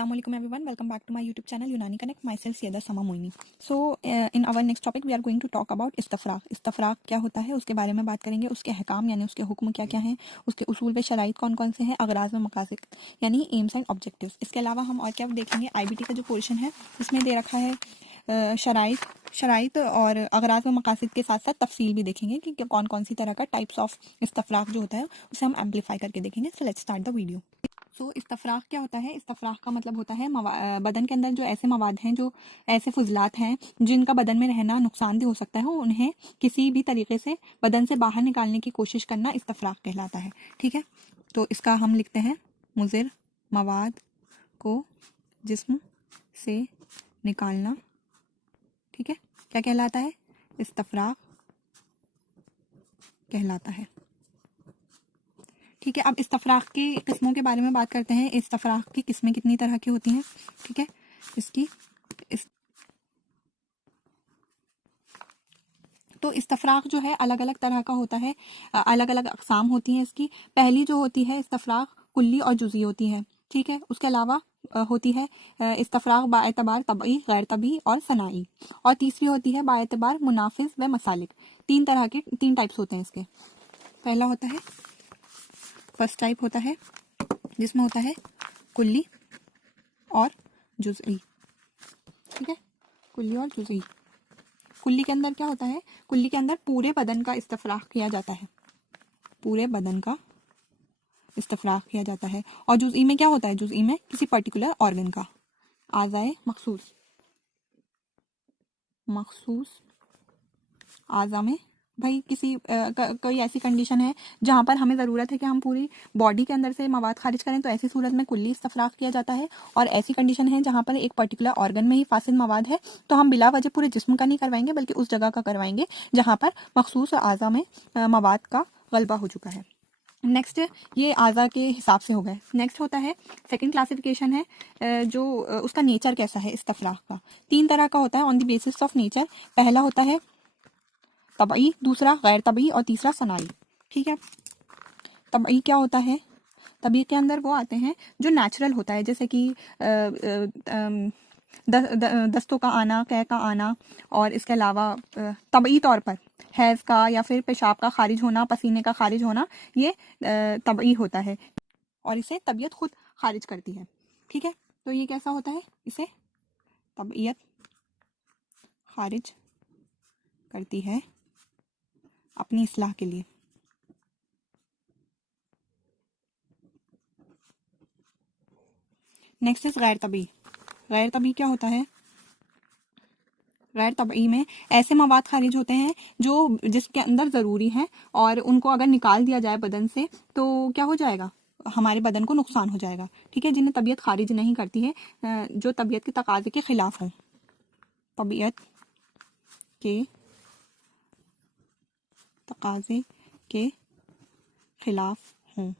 Assalamualaikum everyone, welcome back to my YouTube channel Unani Connect. Myself Syeda Sama Moini. So in our next topic we are going to talk about इस्तफराक. इस्तफराक क्या होता है उसके बारे में बात करेंगे, उसके अहकाम यानी उसके हुक्म क्या क्या हैं, उसके उसूल व शराइत कौन कौन से हैं, अगराज व मकासिद यानी एम्स एंड ऑब्जेक्टिव्स. इसके अलावा हम और क्या देखेंगे, IBT का जो पोर्शन है उसमें दे रखा है शराइत और अगराज व मकासिद के साथ साथ तफसील भी देखेंगे कि कौन कौन सी तरह का टाइप्स ऑफ इस्तफराक जो होता है उसे हम एम्पलीफाई करके देखेंगे. So let's start the video. So इस्तफराक क्या होता है? इस्तफराक का मतलब होता है बदन के अंदर जो ऐसे मवाद हैं, जो ऐसे फुजलात हैं जिनका बदन में रहना नुकसानदेह हो सकता है, उन्हें किसी भी तरीके से बदन से बाहर निकालने की कोशिश करना इस्तफराक कहलाता है. ठीक है, तो इसका हम लिखते हैं मुज़िर मवाद को जिस्म से निकालना. ठीक है, क्या कहलाता है? इस्तफराक कहलाता है. ठीक है, अब इस्तफराक की किस्मों के बारे में बात करते हैं. इस्तफराक की किस्में कितनी तरह की होती हैं? ठीक है, तो इस्तफराक जो है अलग अलग तरह का होता है, अलग अलग अक़साम होती हैं इसकी. पहली जो होती है इस्तफराक कुल्ली और जुज़ई होती है. ठीक है, उसके अलावा होती है इस्तफराक बाएतबार तबई, गैर तबई और सनाई. और तीसरी होती है बाएतबार मुनाफिज व मसालिक. तीन टाइप्स होते हैं इसके. पहला होता है, फर्स्ट टाइप होता है जिसमें होता है कुल्ली और जुज़ई. ठीक है, कुल्ली और जुज़ई. कुल्ली के अंदर क्या होता है? कुल्ली के अंदर पूरे बदन का इस्तफराक किया जाता है, पूरे बदन का इस्तफराक किया जाता है. और जुज़ई में क्या होता है? जुज़ई में किसी पर्टिकुलर ऑर्गन का, आज़ाए मखसूस आज़ा में भाई किसी कोई ऐसी कंडीशन है जहाँ पर हमें ज़रूरत है कि हम पूरी बॉडी के अंदर से मवाद खारिज करें, तो ऐसी सूरत में कुल्ली इस्तफराक किया जाता है. और ऐसी कंडीशन है जहाँ पर एक पर्टिकुलर ऑर्गन में ही फासिद मवाद है, तो हम बिला वजह पूरे जिस्म का नहीं करवाएंगे बल्कि उस जगह का करवाएंगे जहाँ पर मखसूस आज़ा में मवाद का गलबा हो चुका है. नेक्स्ट, ये आज़ा के हिसाब से हो गए. नेक्स्ट होता है सेकंड क्लासिफिकेशन है जो उसका नेचर कैसा है इस्तफराक का. 3 तरह का होता है on the basis of nature. पहला होता है तबई, दूसरा गैर तबई और तीसरा सनाई. ठीक है, तबई क्या होता है? तबई के अंदर वो आते हैं जो नेचुरल होता है, जैसे कि दस्तों का आना, कै का आना, और इसके अलावा तबई तौर पर हैज़ का या फिर पेशाब का खारिज होना, पसीने का खारिज होना, ये तबई होता है और इसे तबीयत खुद खारिज करती है. ठीक है, तो ये कैसा होता है? इसे तबीयत खारिज करती है अपनी इस्लाह के लिए. नेक्स्ट इज गैर तबई. गैर तबई क्या होता है? गैर तबई में ऐसे मवाद खारिज होते हैं जो जिसके अंदर ज़रूरी हैं और उनको अगर निकाल दिया जाए बदन से तो क्या हो जाएगा? हमारे बदन को नुकसान हो जाएगा. ठीक है, जिन्हें तबीयत खारिज नहीं करती है, जो तबीयत के तकाजे के खिलाफ हों, तबीयत के तकाजे के खिलाफ हों.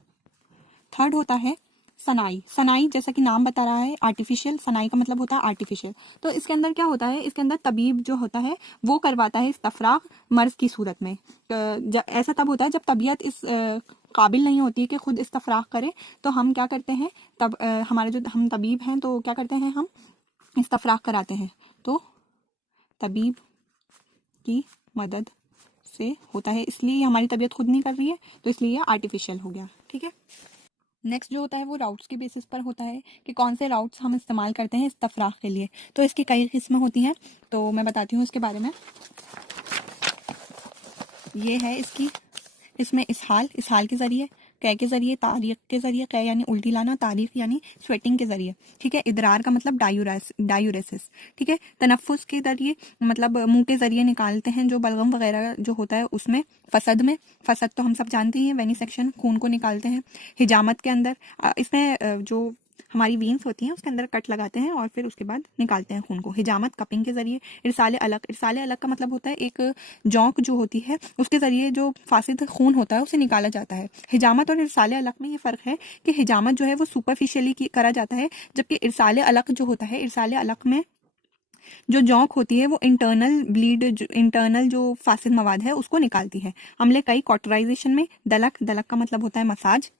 थर्ड होता है सनाई. सनाई जैसा कि नाम बता रहा है आर्टिफिशियल, सनाई का मतलब होता है आर्टिफिशियल. तो इसके अंदर क्या होता है? इसके अंदर तबीब जो होता है वो करवाता है इस्तफराक मर्ज की सूरत में. ऐसा तब होता है जब तबीयत इस काबिल नहीं होती है कि खुद इस्तफराक करे, तो हम क्या करते हैं, तब हमारे जो हम तबीब हैं तो क्या करते हैं, हम इस्तफराक कराते हैं. तो तबीब की मदद से होता है, इसलिए हमारी तबीयत खुद नहीं कर रही है, तो इसलिए आर्टिफिशियल हो गया. ठीक है, नेक्स्ट जो होता है वो राउट्स के बेसिस पर होता है कि कौन से राउट्स हम इस्तेमाल करते हैं इस्तफराक के लिए. तो इसकी कई किस्में होती हैं, तो मैं बताती हूँ इसके बारे में. ये है इसमें इसहाल के ज़रिए, कै के ज़रिए, तारीख के ज़रिए, कै यानी उल्टी लाना, तारीख यानी स्वेटिंग के ज़रिए. ठीक है, इदरार का मतलब डायूरेसिस. ठीक है, तनफ्फुस के ज़रिए मतलब मुंह के ज़रिए निकालते हैं जो बलगम वगैरह जो होता है उसमें. फसद तो हम सब जानते हैं, वेनिसेक्शन, खून को निकालते हैं. हिजामत के अंदर इसमें जो हमारी वीन्स होती हैं उसके अंदर कट लगाते हैं और फिर उसके बाद निकालते हैं खून को. हिजामत कपिंग के ज़रिए. इरसाले अलग का मतलब होता है एक जौंक जो होती है उसके ज़रिए जो फासिद खून होता है उसे निकाला जाता है. हिजामत और इरसाले अलग में ये फ़र्क है कि हिजामत जो है वो सुपरफिशियली करा जाता है, जबकि इरसाले अलग जो होता है, इरसाले अलग में जो जौंक होती है वो इंटरनल जो फासिद मवाद है उसको निकालती है. अमले कई कॉटराइजेशन में दलक का मतलब होता है massage.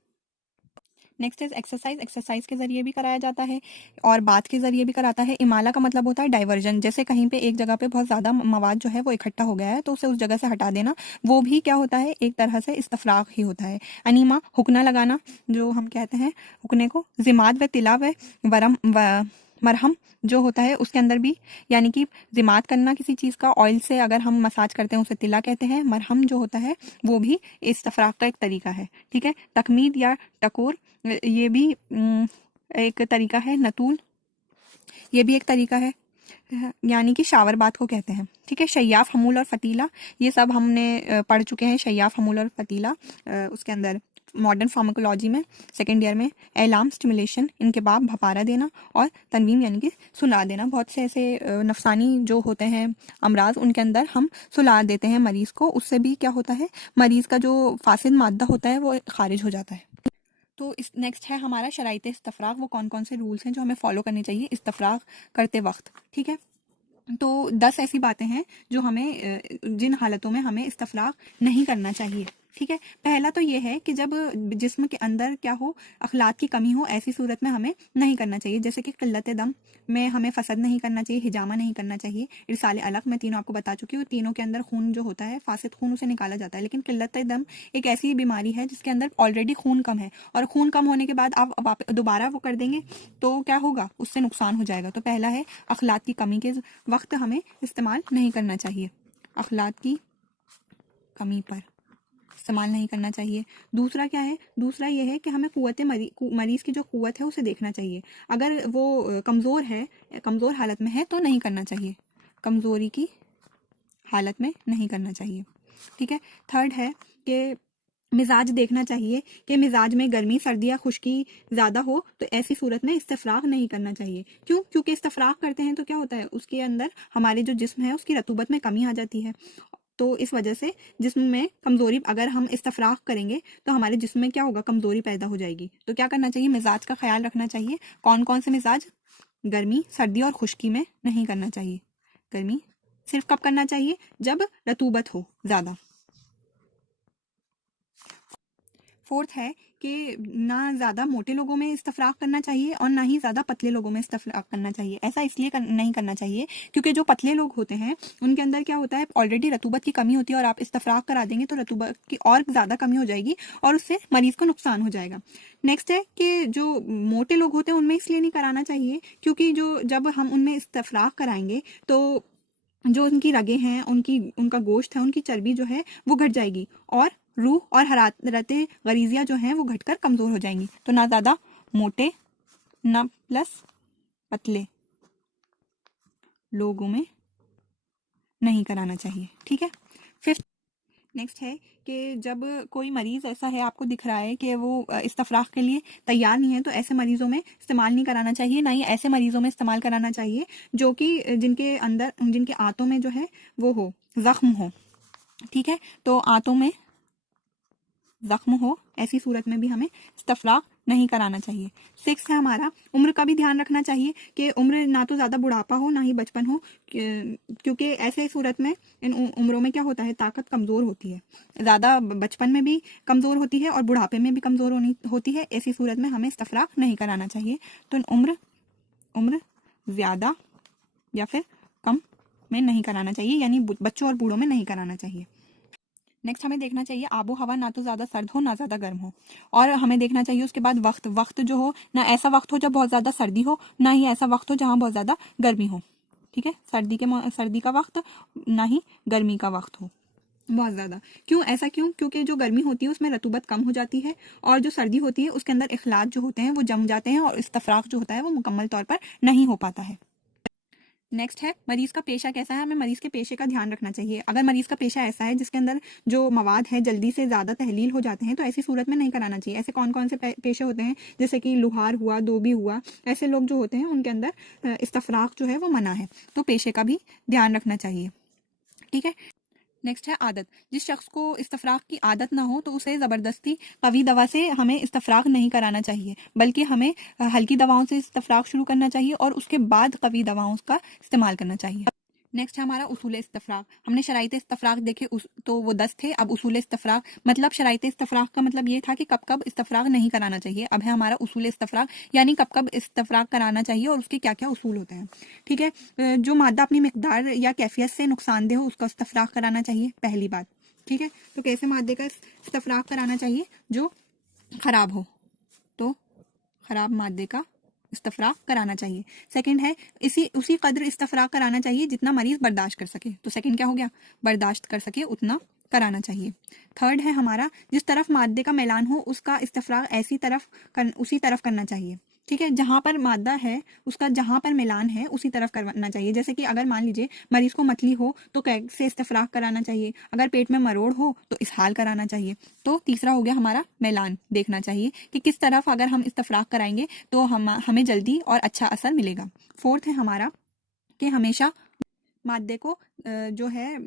Next is exercise. Exercise के जरिए भी कराया जाता है और बात के जरिए भी कराता है। इमाला का मतलब होता है डाइवर्जन, जैसे कहीं पे एक जगह पे बहुत ज़्यादा मवाद जो है वो इकट्ठा हो गया है तो उसे उस जगह से हटा देना, वो भी क्या होता है, एक तरह से इस्तफराग ही होता है। अनीमा, हुक्ना लगाना, जो हम कहते हैं हुक्ने को। जिमात व तिला व वरम व मरहम जो होता है उसके अंदर भी, यानी कि जिमात करना किसी चीज़ का, ऑयल से अगर हम मसाज करते हैं उसे तिला कहते हैं। मरहम जो होता है वो भी इस्तफराग का एक तरीका है। ठीक है। तकमीद या टकोर, ये भी एक तरीका है। नतूल, ये भी एक तरीका है, यानी कि शावर बात को कहते हैं। ठीक है। शय्याफ, हमूल और फतीला, ये सब हमने पढ़ चुके हैं। शय्याफ, हमूल और फतीला उसके अंदर मॉडर्न फार्माकोलॉजी में सेकेंड ईयर में। एलाम, स्टिमुलेशन, इनकबाब, भपारा देना, और तनवीम यानी कि सुला देना। बहुत से ऐसे नफसानी जो होते हैं अमराज, उनके अंदर हम सुला देते हैं मरीज़ को, उससे भी क्या होता है, मरीज़ का जो फासिद मादा होता है वो खारिज हो जाता है। तो इस नेक्स्ट है हमारा शराइत इस्तफराग, वो कौन कौन से रूल्स हैं जो हमें फॉलो करने चाहिए इस्तफराग करते वक्त। ठीक है। तो 10 ऐसी बातें हैं जो हमें, जिन हालतों में हमें इस्तफराग नहीं करना चाहिए। ठीक है। पहला तो ये है कि जब जिस्म के अंदर क्या हो, अखलाक की कमी हो, ऐसी सूरत में हमें नहीं करना चाहिए। जैसे कि किल्लत दम में हमें फसद नहीं करना चाहिए, हिजामा नहीं करना चाहिए, इरसाल अलग, मैं तीनों आपको बता चुकी हूँ। तीनों के अंदर खून जो होता है, फासिद खून, उसे निकाला जाता है। लेकिन किल्लत दम एक ऐसी बीमारी है जिसके अंदर ऑलरेडी खून कम है, और खून कम होने के बाद आप दोबारा वो कर देंगे तो क्या होगा, उससे नुकसान हो जाएगा। तो पहला है अखलाक की कमी के वक्त हमें इस्तेमाल नहीं करना चाहिए, अखलाक की कमी पर इस्तेमाल नहीं करना चाहिए। दूसरा क्या है, दूसरा ये है कि हमें मरीज़ की जो क़ुव्वत है उसे देखना चाहिए। अगर वो कमज़ोर है, कमज़ोर हालत में है तो नहीं करना चाहिए, कमज़ोरी की हालत में नहीं करना चाहिए। ठीक है। थर्ड है कि मिजाज देखना चाहिए कि मिजाज में गर्मी, सर्दी या खुश्की ज़्यादा हो तो ऐसी सूरत में इस्तफराग नहीं करना चाहिए। क्यों? क्योंकि इस्तफराग करते हैं तो क्या होता है, उसके अंदर हमारे जो जिस्म है उसकी रतूबत में कमी आ जाती है। तो इस वजह से जिस्म में कमज़ोरी, अगर हम इस्तफराग करेंगे तो हमारे जिस्म में क्या होगा, कमज़ोरी पैदा हो जाएगी। तो क्या करना चाहिए, मिजाज का ख्याल रखना चाहिए। कौन कौन से मिजाज, गर्मी, सर्दी और खुश्की में नहीं करना चाहिए। गर्मी सिर्फ कब करना चाहिए, जब रतूबत हो ज़्यादा। फोर्थ है कि ना ज़्यादा मोटे लोगों में इस्तफराग करना चाहिए और ना ही ज़्यादा पतले लोगों में इस्तफराग करना चाहिए। ऐसा इसलिए नहीं करना चाहिए क्योंकि जो पतले लोग होते हैं उनके अंदर क्या होता है, ऑलरेडी रतूबत की कमी होती है, और आप इस्तफराग करा देंगे तो रतूबत की और ज़्यादा कमी हो जाएगी और उससे मरीज़ को नुकसान हो जाएगा। नेक्स्ट है कि जो मोटे लोग होते हैं उनमें इसलिए नहीं कराना चाहिए क्योंकि जब हम उनमें इस्तफराग कराएंगे तो जो उनकी रगें हैं, उनका गोश्त है, उनकी चर्बी जो है वो घट जाएगी, और रूह और हरारतें गरीजिया जो हैं वो घटकर कमज़ोर हो जाएंगी। तो ना ज़्यादा मोटे ना प्लस पतले लोगों में नहीं कराना चाहिए। ठीक है। फिफ्थ नेक्स्ट है कि जब कोई मरीज़ ऐसा है, आपको दिख रहा है कि वो इस्तफराग के लिए तैयार नहीं है, तो ऐसे मरीज़ों में इस्तेमाल नहीं कराना चाहिए। ना ही ऐसे मरीज़ों में इस्तेमाल कराना चाहिए जो कि जिनके आंतों में जो है वो हो, ज़ख्म हो। ठीक है। तो आंतों में ज़ख्म हो, ऐसी सूरत में भी हमें इस्तफराग नहीं कराना चाहिए। 6 है हमारा, उम्र का भी ध्यान रखना चाहिए कि उम्र ना तो ज़्यादा बुढ़ापा हो ना ही बचपन हो, क्योंकि ऐसे सूरत में इन उम्रों में क्या होता है, ताकत कमज़ोर होती है। ज़्यादा बचपन में भी कमज़ोर होती है और बुढ़ापे में भी कमज़ोर होती है। ऐसी सूरत में हमें इस्तफराग नहीं कराना चाहिए। तो उम्र ज़्यादा या फिर कम में नहीं कराना चाहिए, यानी बच्चों और बूढ़ों में नहीं कराना चाहिए। नेक्स्ट हमें देखना चाहिए आबो हवा, ना तो ज़्यादा सर्द हो ना ज़्यादा गर्म हो, और हमें देखना चाहिए उसके बाद वक्त जो हो, ना ऐसा वक्त हो जब बहुत ज़्यादा सर्दी हो, ना ही ऐसा वक्त हो जहाँ बहुत ज़्यादा गर्मी हो। ठीक है। सर्दी का वक्त, ना ही गर्मी का वक्त हो बहुत ज़्यादा। ऐसा क्यों? क्योंकि जो गर्मी होती है उसमें रतूबत कम हो जाती है, और जो सर्दी होती है उसके अंदर इखलात जो होते हैं वो जम जाते हैं, और इस्तफराग जो होता है वो मुकम्मल तौर पर नहीं हो पाता है। नेक्स्ट है मरीज़ का पेशा कैसा है, हमें मरीज़ के पेशे का ध्यान रखना चाहिए। अगर मरीज़ का पेशा ऐसा है जिसके अंदर जो मवाद है जल्दी से ज़्यादा तहलील हो जाते हैं तो ऐसी सूरत में नहीं कराना चाहिए। ऐसे कौन कौन से पेशे होते हैं, जैसे कि लुहार हुआ, दोबी हुआ, ऐसे लोग जो होते हैं उनके अंदर इस्तफराग जो है वो मना है, तो पेशे का भी ध्यान रखना चाहिए। ठीक है। नेक्स्ट है आदत। जिस शख्स को इस्तफराग की आदत ना हो तो उसे ज़बरदस्ती कवी दवा से हमें इस्तफराग नहीं कराना चाहिए, बल्कि हमें हल्की दवाओं से इस्तफराग शुरू करना चाहिए और उसके बाद कवी दवाओं का इस्तेमाल करना चाहिए। नेक्स्ट है हमारा उसूल इस्तफराग। हमने शराइत इस्तफराग देखे तो वो 10 थे। अब उसूल इस्तफराग मतलब शराइत इस्तफराग का मतलब ये था कि कब कब इस्तफराग नहीं कराना चाहिए। अब है हमारा उसूल इस्तफराग यानी कब कब इस्तफराग कराना चाहिए और उसके क्या क्या उसूल होते हैं। ठीक है, जो मादा अपनी मिकदार या कैफियत से नुकसानदेह हो उसका इस्तफराग कराना चाहिए, पहली बात। ठीक है, तो कैसे मादे का इस्तफराग कराना चाहिए? जो खराब हो, तो खराब मादे का इस्तफराग कराना चाहिए। सेकंड है उसी कदर इस्तफराग कराना चाहिए जितना मरीज बर्दाश्त कर सके। तो सेकंड क्या हो गया? बर्दाश्त कर सके उतना कराना चाहिए। थर्ड है हमारा जिस तरफ मादे का मैलान हो उसका इस्तफराग उसी तरफ करना चाहिए। ठीक है, जहां पर मादा है उसका जहां पर मैलान है उसी तरफ करना चाहिए। जैसे कि अगर मान लीजिए मरीज को मतली हो तो कैसे इस्तफराग कराना चाहिए, अगर पेट में मरोड़ हो तो इसहाल कराना चाहिए। तो तीसरा हो गया हमारा मैलान देखना चाहिए कि किस तरफ अगर हम इस्तफराग कराएंगे तो हमें जल्दी और अच्छा असर मिलेगा। फोर्थ है हमारा कि हमेशा मादे को जो है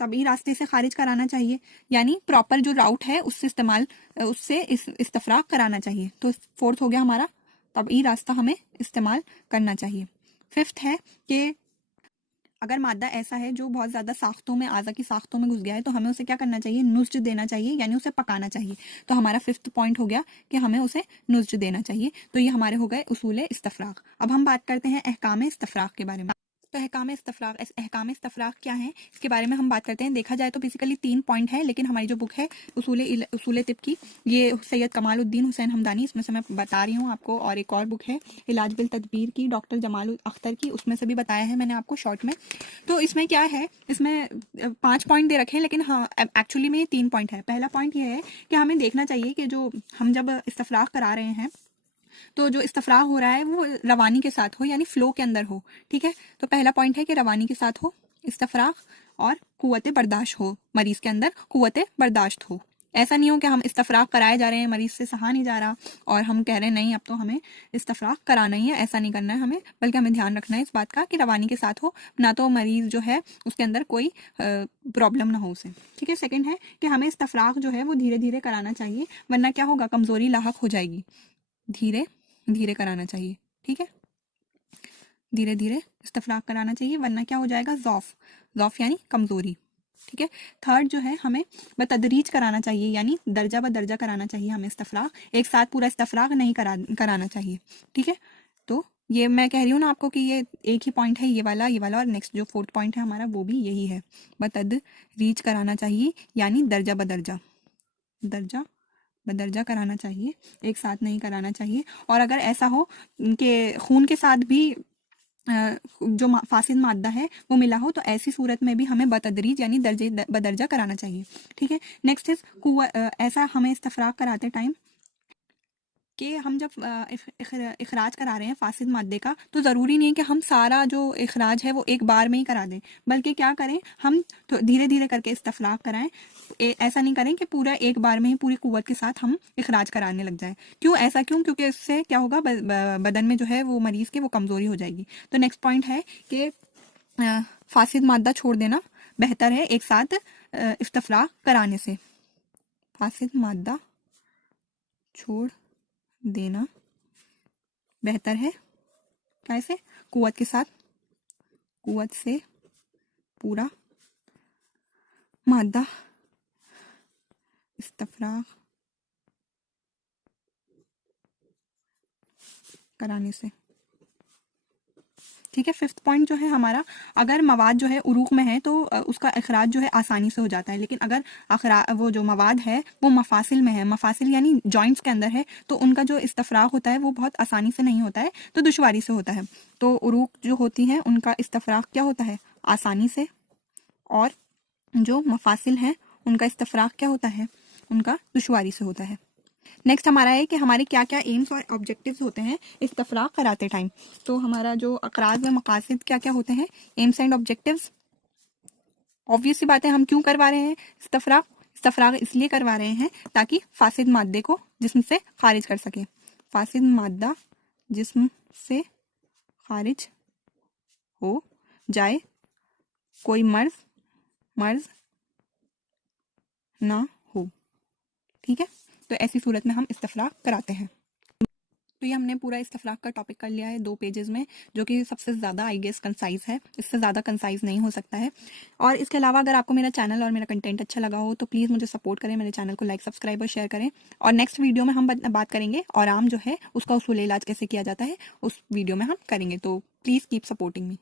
तभी रास्ते से खारिज कराना चाहिए, यानी प्रॉपर जो राउट है उससे इस्तफराग कराना चाहिए। तो फोर्थ हो गया हमारा तभी रास्ता हमें इस्तेमाल करना चाहिए। फिफ्थ है कि अगर मादा ऐसा है जो बहुत ज़्यादा साख्तों में आज़ा की साख्तों में घुस गया है तो हमें उसे क्या करना चाहिए? नुस्ज देना चाहिए, यानी उसे पकाना चाहिए। तो हमारा फिफ्थ पॉइंट हो गया कि हमें उसे नुस्ज देना चाहिए। तो ये हमारे हो गए उसूल इस्तफराग। अब हम बात करते हैं अहकाम इस्तफराग के बारे में। तो अहकाम इस्तफराग क्या है इसके बारे में हम बात करते हैं। देखा जाए तो बेसिकली 3 पॉइंट है, लेकिन हमारी जो बुक है उसूल तिब की, ये सैयद कमालुद्दीन हुसैन हमदानी, इसमें से मैं बता रही हूँ आपको। और एक और बुक है इलाज बिल तदबीर की, डॉक्टर जमाल अख्तर की, उसमें से भी बताया है मैंने आपको शॉर्ट में। तो इसमें क्या है, इसमें 5 पॉइंट दे रखे हैं, लेकिन हाँ एक्चुअली में ये 3 पॉइंट है। पहला पॉइंट ये है कि हमें देखना चाहिए कि जो हम जब इस्तफराग करा रहे हैं तो जो इस्तफराग हो रहा है वो रवानी के साथ हो, यानी फ्लो के अंदर हो। ठीक है, तो पहला पॉइंट है कि रवानी के साथ हो इस्तफराग और कुव्वत बर्दाश्त हो, मरीज के अंदर कुव्वत बर्दाश्त हो। ऐसा नहीं हो कि हम इस्तफराग कराए जा रहे हैं, मरीज से सहा नहीं जा रहा और हम कह रहे हैं नहीं अब तो हमें इस्तफराग कराना ही है। ऐसा नहीं करना है हमें, बल्कि हमें ध्यान रखना है इस बात का कि रवानी के साथ हो, ना तो मरीज जो है उसके अंदर कोई प्रॉब्लम ना हो उसे। ठीक है, सेकंड है कि हमें इस्तफराग जो है वो धीरे धीरे कराना चाहिए, वरना क्या होगा? कमजोरी लाहक हो जाएगी। धीरे धीरे कराना चाहिए। ठीक है, धीरे धीरे इस्तफराग कराना चाहिए, वरना क्या हो जाएगा? ज़ौफ यानी कमजोरी। ठीक है, थर्ड जो है हमें बतदरीज कराना चाहिए, यानी दर्जा ब दर्जा कराना चाहिए हमें इस्तफराग, एक साथ पूरा इस्तफराग नहीं कराना चाहिए। ठीक है, तो ये मैं कह रही हूँ ना आपको कि ये एक ही पॉइंट है, ये वाला और नेक्स्ट जो फोर्थ पॉइंट है हमारा वो भी यही है, बतदरीज कराना चाहिए, यानी दर्जा बदर्जा कराना चाहिए, एक साथ नहीं कराना चाहिए। और अगर ऐसा हो कि खून के साथ भी जो फासिद मादा है वो मिला हो तो ऐसी सूरत में भी हमें बतदरीज यानी दर्जे बदर्जा कराना चाहिए। ठीक है, नेक्स्ट इज ऐसा हमें इस्तफराग कराते टाइम कि हम जब इखराज करा रहे हैं फासिद मादे का तो ज़रूरी नहीं है कि हम सारा जो इखराज है वो एक बार में ही करा दें, बल्कि क्या करें हम तो धीरे धीरे करके इस्तफराग कराएं। ऐसा नहीं करें कि पूरा एक बार में ही पूरी कुव्वत के साथ हम इखराज कराने लग जाएं। क्यों? क्योंकि इससे क्या होगा, बदन में जो है वो मरीज़ के वो कमज़ोरी हो जाएगी। तो नेक्स्ट पॉइंट है कि फासिद मादा छोड़ देना बेहतर है एक साथ इस्तफराग कराने से। फासिद मादा छोड़ देना बेहतर है कैसे? कुव्वत से पूरा मादा इस्तफराग कराने से। ठीक है, फिफ्थ पॉइंट जो है हमारा, अगर मवाद जो है उरूक में है तो उसका अखराज जो है आसानी से हो जाता है, लेकिन अगर वो जो मवाद है वो मफासिल में है, मफासिल यानी जॉइंट्स के अंदर है, तो उनका जो इस्तफराग होता है वो बहुत आसानी से नहीं होता है, तो दुश्वारी से होता है। तो उरूक जो होती हैं उनका इस्तफराग क्या होता है? आसानी से। और जो मफासिल हैं उनका इस्तफराग क्या होता है? उनका दुश्वारी से होता है। नेक्स्ट हमारा है कि हमारे क्या क्या एम्स और ऑब्जेक्टिव्स होते हैं इस्तफराग कराते टाइम। तो हमारा जो अकराज व मकासद क्या क्या होते हैं, एम्स एंड ऑब्जेक्टिव्स। ऑब्वियस सी बात है, हम क्यों करवा रहे हैं इस्तफराग इसलिए करवा रहे हैं ताकि फासिद मादे को जिस्म से खारिज कर सके। फासिद मादा जिस्म से खारिज हो जाए, कोई मर्ज ना हो। ठीक है, तो ऐसी सूरत में हम इस्तफराग कराते हैं। तो ये हमने पूरा इस्तफराक का टॉपिक कर लिया है 2 पेजेस में, जो कि सबसे ज़्यादा आई गेस कंसाइज है, इससे ज़्यादा कंसाइज नहीं हो सकता है। और इसके अलावा अगर आपको मेरा चैनल और मेरा कंटेंट अच्छा लगा हो तो प्लीज़ मुझे सपोर्ट करें, मेरे चैनल को लाइक, सब्सक्राइब और शेयर करें। और नेक्स्ट वीडियो में हम बात करेंगे और आम जो है उसका उसूल इलाज कैसे किया जाता है, उस वीडियो में हम करेंगे। तो प्लीज़ कीप सपोर्टिंग मी।